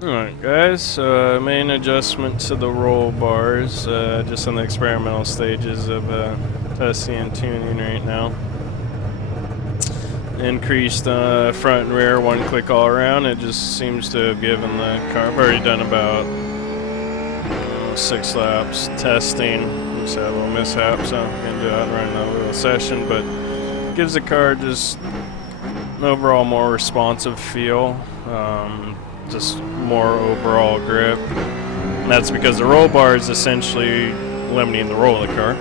Alright guys, so main adjustment to the roll bars, just in the experimental stages of testing and tuning right now. Increased front and rear, one click all around. It just seems to have given the car, I've already done about 6 laps testing. Just had a little mishap, so I'm going to do that and run another little session, but gives the car just an overall more responsive feel. Just more overall grip, and that's because the roll bar is essentially limiting the roll of the car,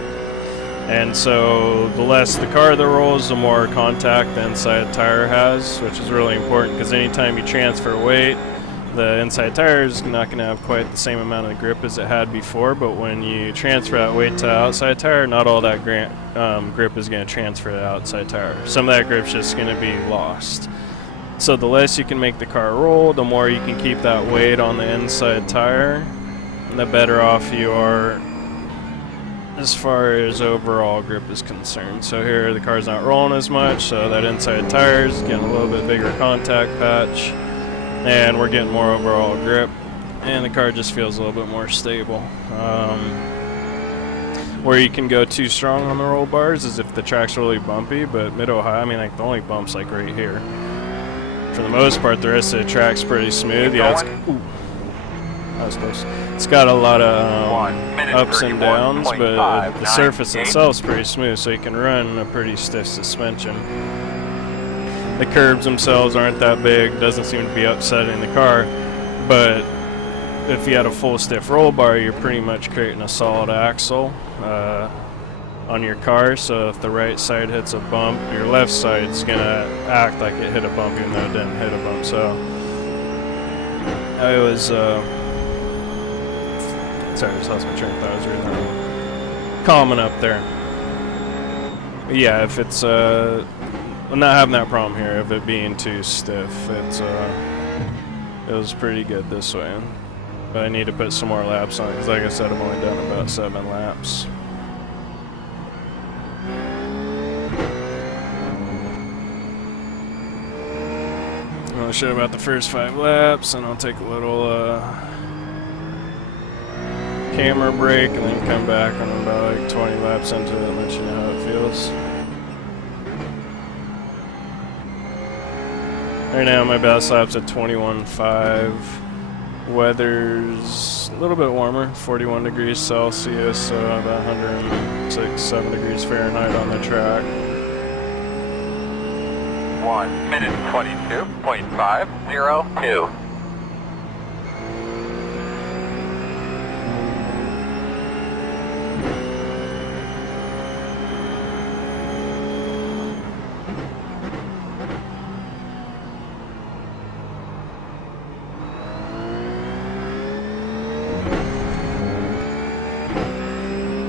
and so the less the car that rolls, the more contact the inside tire has, which is really important because anytime you transfer weight, the inside tire is not going to have quite the same amount of grip as it had before, but when you transfer that weight to the outside tire, not all that grip is going to transfer to the outside tire. Some of that grip's just going to be lost. So the less you can make the car roll, the more you can keep that weight on the inside tire, and the better off you are as far as overall grip is concerned. So here the car's not rolling as much, so that inside tire is getting a little bit bigger contact patch, and we're getting more overall grip, and the car just feels a little bit more stable. Where you can go too strong on the roll bars is if the track's really bumpy, but mid-Ohio, I mean, like the only bump's like right here. For the most part, the rest of the track's pretty smooth. Yeah, that was close. It's got a lot of ups and downs, but the surface itself's pretty smooth, so you can run a pretty stiff suspension. The curbs themselves aren't that big, doesn't seem to be upsetting the car, but if you had a full stiff roll bar, you're pretty much creating a solid axle on your car, so if the right side hits a bump, your left side's gonna act like it hit a bump even though it didn't hit a bump. So I was sorry, I just lost my train of thought. I was really calming up there. But yeah, if it's I'm not having that problem here. If it being too stiff, it was pretty good this way. But I need to put some more laps on it because, like I said, I've only done about 7 laps. I'll show about the first 5 laps, and I'll take a little camera break, and then come back on about like 20 laps into it and let you know how it feels. Right now, my best lap's at 21.5. Weather's a little bit warmer, 41 degrees Celsius, so about 106-7 degrees Fahrenheit on the track. 1 minute 22.502.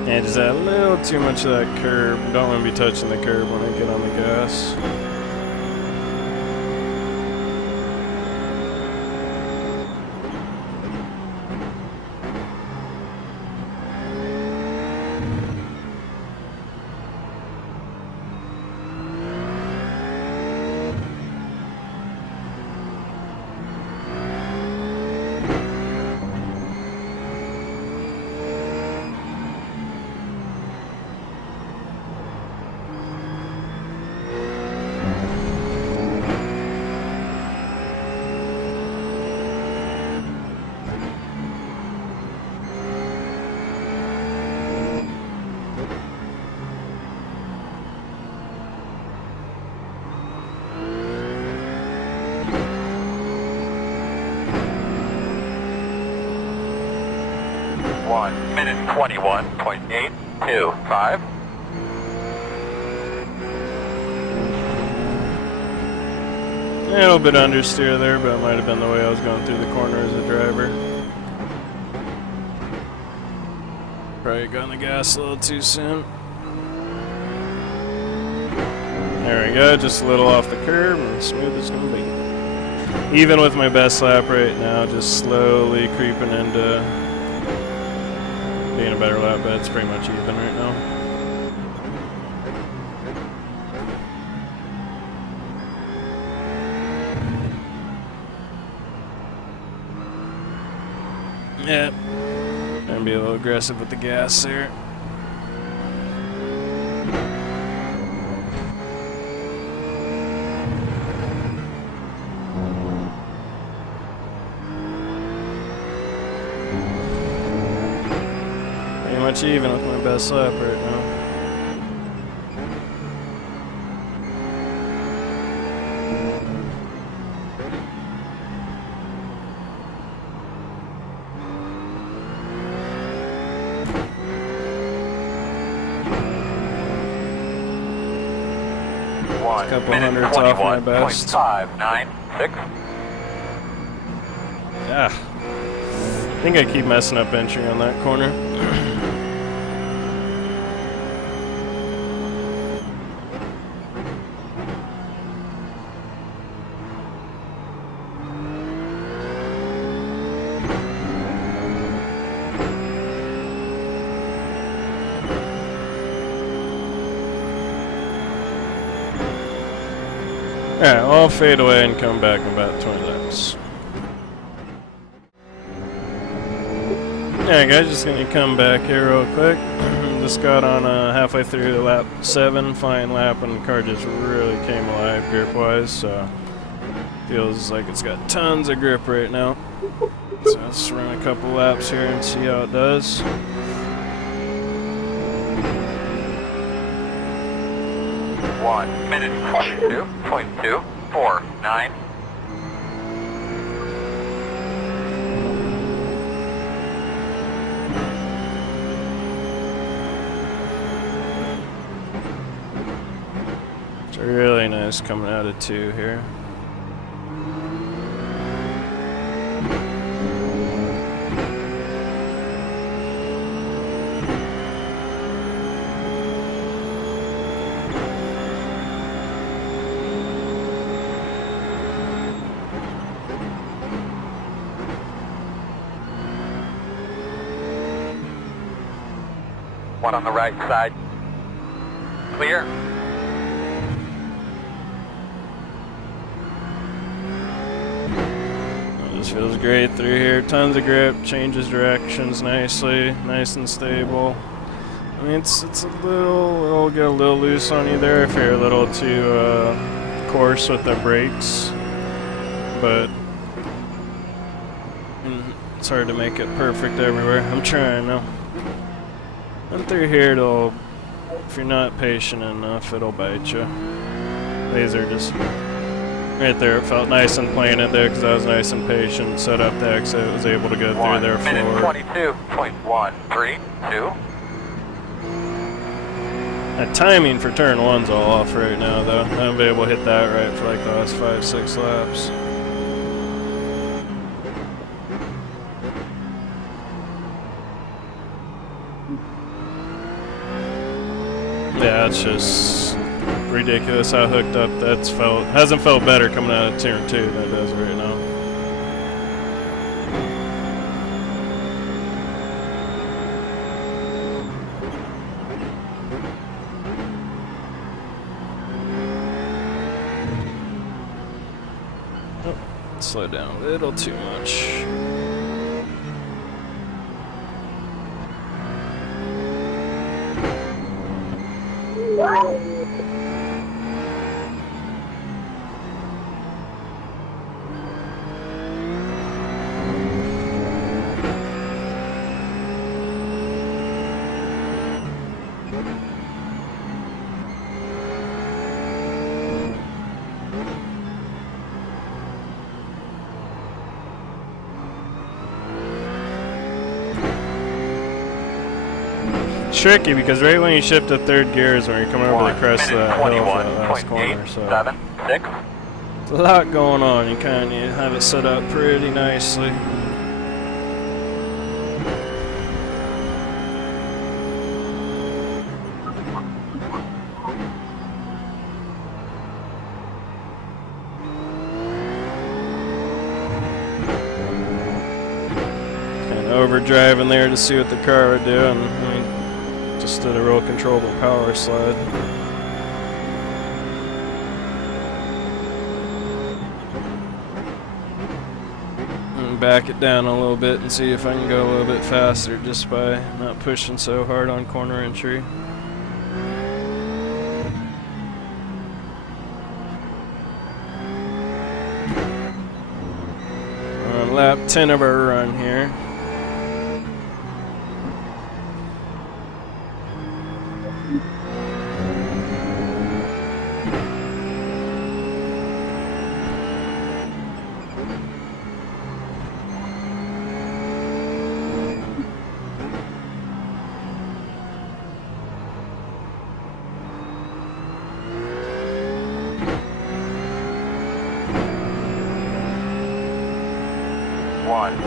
And just add a little too much of that curb. Don't want to be touching the curb when I get on the gas. Minute 21.825. A little bit understeer there, but it might have been the way I was going through the corner as a driver. Probably got on the gas a little too soon. There we go, just a little off the curb and smooth as gonna be. Even with my best lap right now, just slowly creeping into being a better lap, but it's pretty much even right now. Yeah. Gonna be a little aggressive with the gas there. Pretty much even with my best lap right now. A couple hundredths off my best. 596. Yeah. I think I keep messing up entry on that corner. Alright, well, I'll fade away and come back in about 20 laps. Alright guys, just gonna come back here real quick. Just got on halfway through lap 7, fine lap, and the car just really came alive grip-wise, so feels like it's got tons of grip right now. So let's run a couple laps here and see how it does. 1 minute 22.249. It's really nice coming out of 2 here. One on the right side. Clear. This feels great through here. Tons of grip, changes directions nicely, nice and stable. I mean, it's a it'll get a little loose on you there if you're a little too coarse with the brakes, but it's hard to make it perfect everywhere. I'm trying though. And through here, if you're not patient enough, it'll bite you. These are just right there. It felt nice and planted there because I was nice and patient. Set up the exit, was able to go through there forward. 22.132. That timing for turn 1's all off right now, though. I haven't been able to hit that right for like the last 5-6 laps. Yeah, it's just ridiculous how hooked up that's felt. Hasn't felt better coming out of turn 2 than it does right now. Oh, slow down a little too much. It's tricky because right when you shift to 3rd gear is when you're coming over the crest of that hill for that last corner, so there's a lot going on. You kind of need to have it set up pretty nicely. Kind of overdriving there to see what the car would do, and I mean, just did a real controllable power slide. can back it down a little bit and see if I can go a little bit faster just by not pushing so hard on corner entry. On lap 10 of our run here.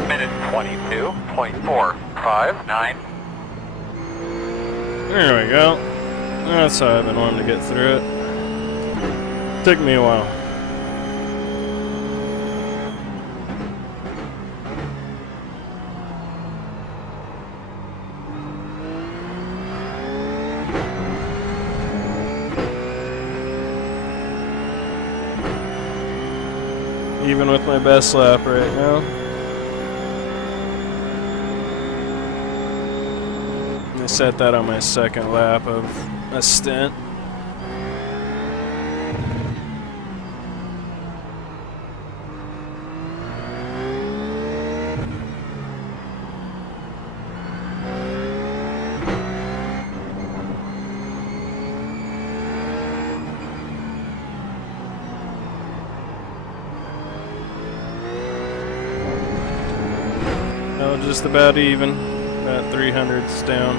Minute 22.459. There we go. That's how I've been wanting to get through it. Took me a while. Even with my best lap right now. I set that on my second lap of a stint. No, just about even. About 300s down.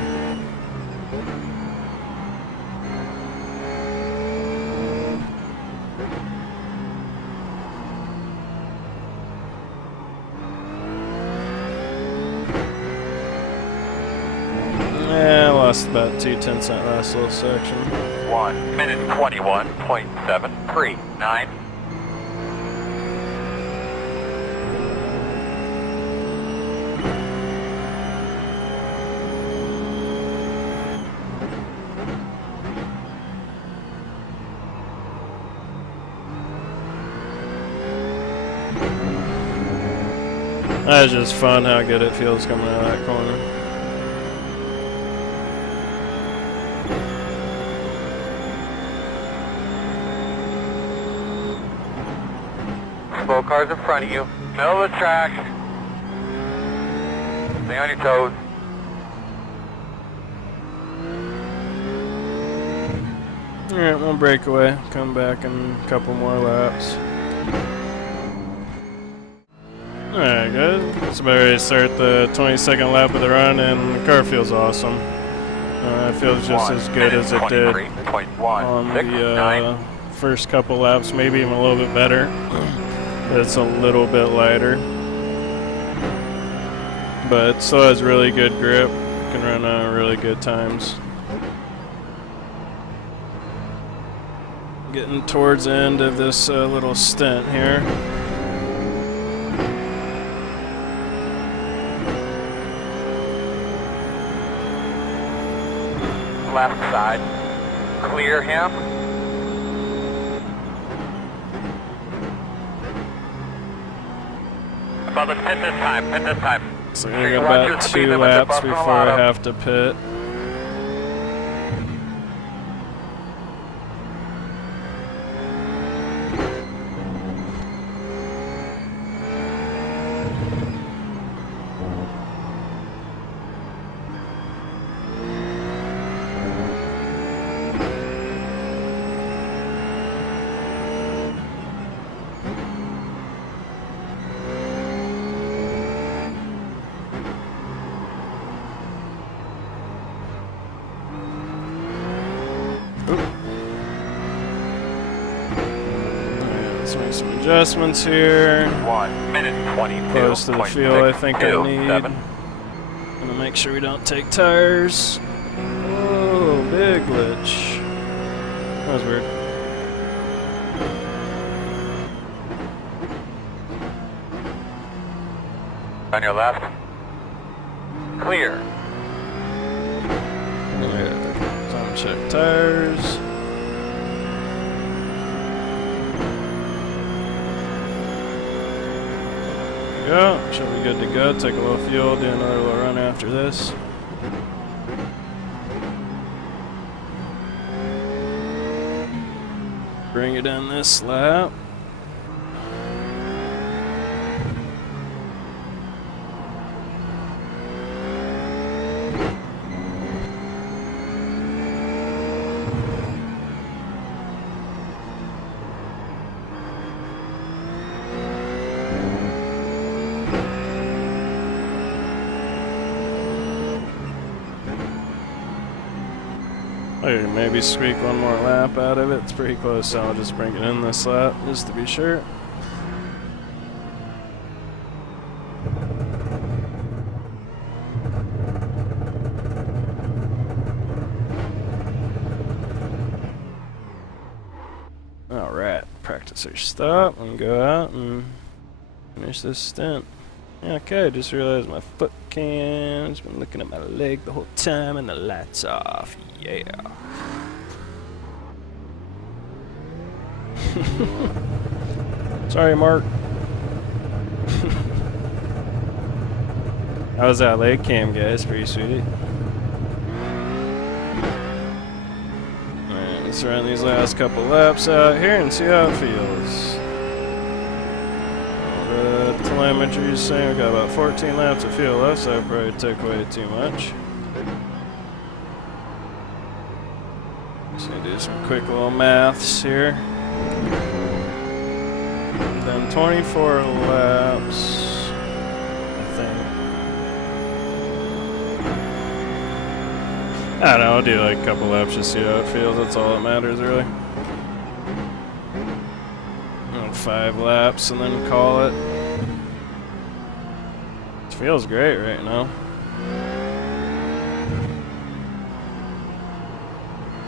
Yeah, I lost about 2/10 that last little section. 1 minute 21.739. That was just fun how good it feels coming out of that corner. Slow cars in front of you. Middle of the track. Stay on your toes. Alright, we'll break away. Come back in a couple more laps. Alright, good. It's about ready to start the 22nd lap of the run, and the car feels awesome. It feels just as good as it did on the first couple laps, maybe even a little bit better. But it's a little bit lighter. But it still has really good grip. Can run really good times. Getting towards the end of this little stint here. Left side. Clear him. Brother, pit this time, pit this time. So I got about 2 laps before I have to pit. Let's make some adjustments here. 1 minute 22. Close to the fuel I think I need. Gonna make sure we don't take tires. Oh, big glitch. That was weird. On your left. Clear. Time to check tires. Go. Should be good to go. Take a little fuel, do another little run after this. Bring it in this lap. Maybe squeak one more lap out of it. It's pretty close, so I'll just bring it in this lap just to be sure. Alright, practice our stop and go out and finish this stint. Okay, just realized my foot cam's been looking at my leg the whole time and the light's off. Yeah. Sorry, Mark. How's that leg cam, guys? Pretty sweet. Alright, let's run these last couple laps out here and see how it feels. The telemetry is saying we got about 14 laps of fuel left, so I probably took way too much. So do some quick little maths here. Done 24 laps, I think. I don't know, I'll do like a couple laps just to see how it feels. That's all that matters, really. 5 laps and then call it. It feels great right now.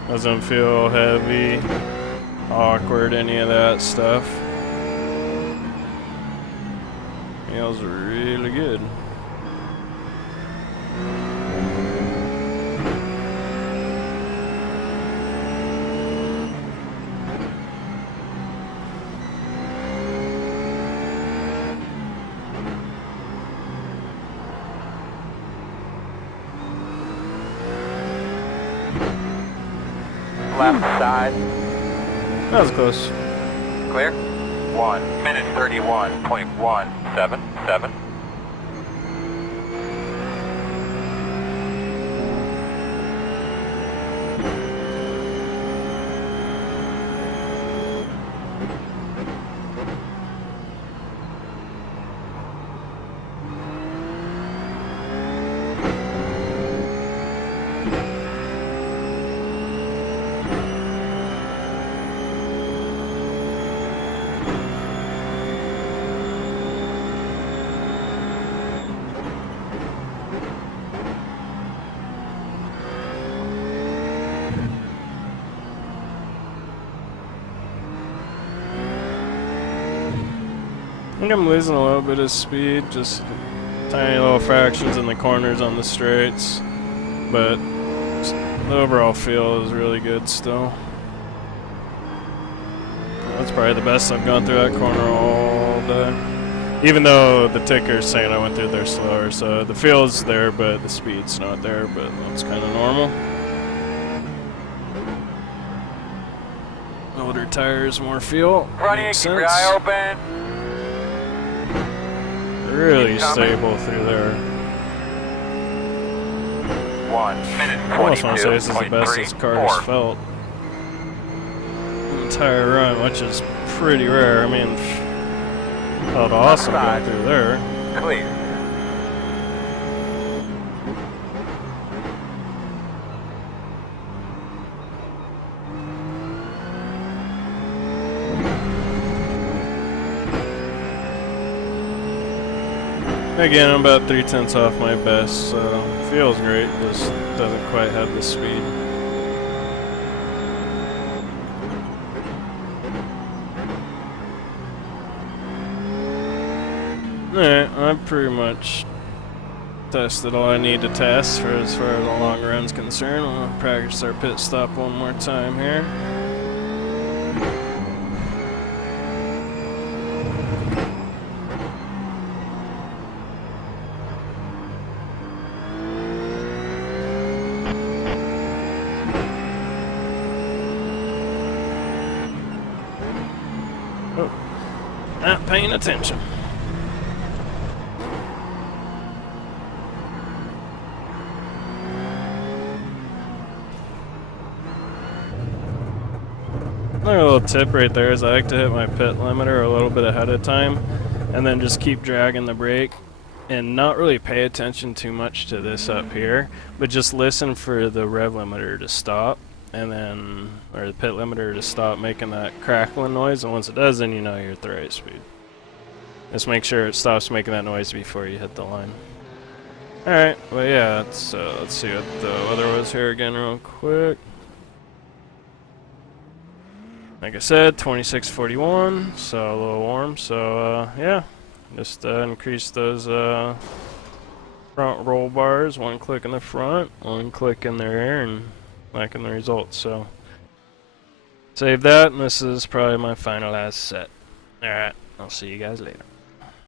Doesn't feel heavy, awkward, any of that stuff. Feels really good. Left side. That was close. Clear. 1 minute 31.177. I think I'm losing a little bit of speed, just tiny little fractions in the corners on the straights, but the overall feel is really good still. That's probably the best I've gone through that corner all day. Even though the ticker's saying I went through there slower, so the feel's there, but the speed's not there, but that's kind of normal. Older tires, more fuel. Running, Makes keep your sense. eye open. Really stable through there. 1 minute I almost want to say this is the best this car has 22.34. felt. The entire run, which is pretty rare. I mean, felt awesome going through there. Clear. Again, I'm about 3/10 off my best, so feels great, just doesn't quite have the speed. Alright, I've pretty much tested all I need to test for as far as the long run's concerned. We'll practice our pit stop one more time here. paying attention. Another little tip right there is I like to hit my pit limiter a little bit ahead of time and then just keep dragging the brake and not really pay attention too much to this up here, but just listen for the rev limiter to stop and then, or the pit limiter to stop making that crackling noise, and once it does, then you know you're at the right speed. Just make sure it stops making that noise before you hit the line. Alright, well yeah, let's see what the weather was here again real quick. Like I said, 2641, so a little warm, so yeah, just increase those front roll bars, one click in the front, one click in the rear, and liking the results. So save that, and this is probably my final last set. Alright, I'll see you guys later.